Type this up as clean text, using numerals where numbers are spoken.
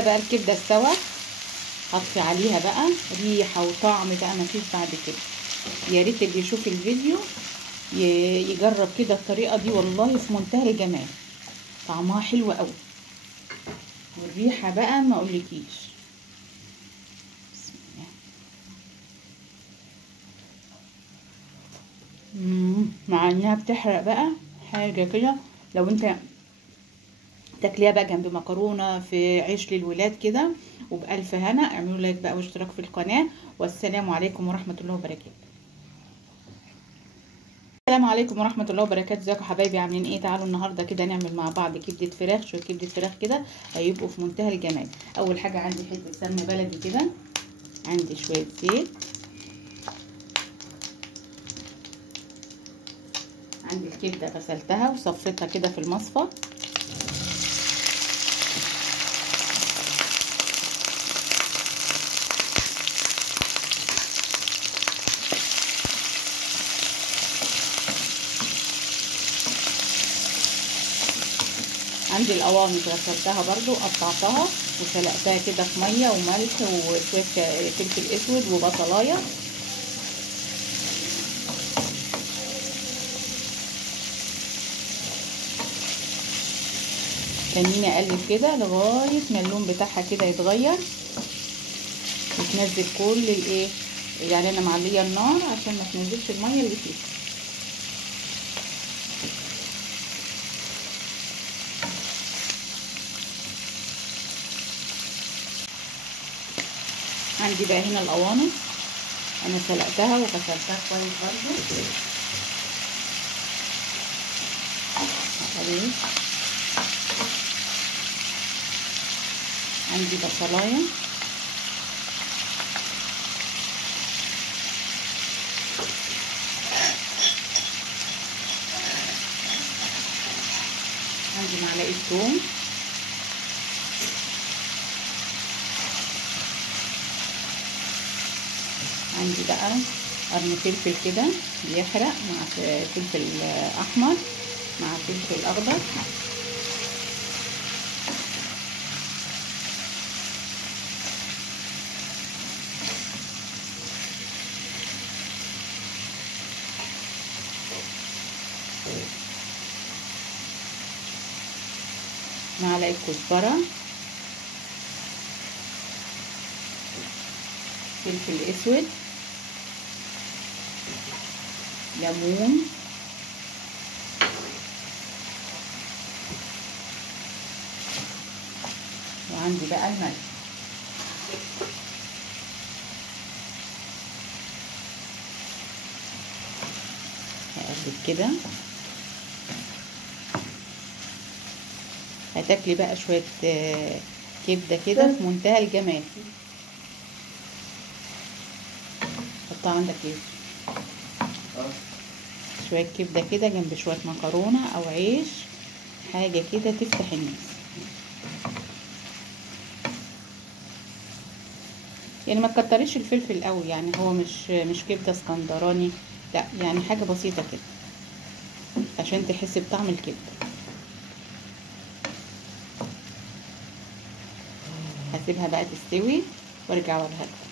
بقى الكبده استوت، حطي عليها بقى ريحه وطعم بقى مفيش بعد كده. يا ريت اللي يشوف الفيديو يجرب كده الطريقه دي، والله في منتهى الجمال، طعمها حلو قوي، والريحه بقى ما اقولكيش. بسم الله. مع انها بتحرق بقى حاجه كده. لو انت تاكليها بقى جنب مكرونه في عيش للولاد كده وبألف هنا. اعملوا لايك بقى واشتراك في القناه، والسلام عليكم ورحمه الله وبركاته. السلام عليكم ورحمه الله وبركاته. ازيكم حبايبي، عاملين ايه؟ تعالوا النهارده كده نعمل مع بعض كبده فراخ. شويه كبده فراخ كده هيبقوا في منتهى الجمال. اول حاجه عندي حته سمنه بلدي كده، عندي شويه زيت، عندي الكبده غسلتها وصفيتها كده في المصفى، عندي القوانص غسلتها برضو قطعتها وسلقتها كده في ميه وملح وشويه فلفل اسود وبصلايه. خليني اقلب كده لغايه ما اللون بتاعها كده يتغير وتنزل كل الايه، يعني انا معليه النار عشان ما تنزلش الميه اللي فيها. عندي بقى هنا القوانص انا سلقتها وغسلتها كويس برضو. عندي بصلايه، عندي معلقه ثوم، عندي بقى قرن فلفل كده بيحرق مع فلفل احمر مع فلفل اخضر، معلقه كزبره، فلفل اسود، ليمون، وعندي بقى الملح. هقلب كده. هتاكلي بقى شويه كبده كده في منتهى الجمال. حطها عندك ايه؟ شويه كبده كده جنب شويه مكرونه او عيش، حاجه كده تفتح النفس. يعني ما تكتريش الفلفل قوي، يعني هو مش كبده اسكندراني، لا يعني حاجه بسيطه كده عشان تحسي بطعم الكبده. هسيبها بقى تستوي وارجع اوريها لكم.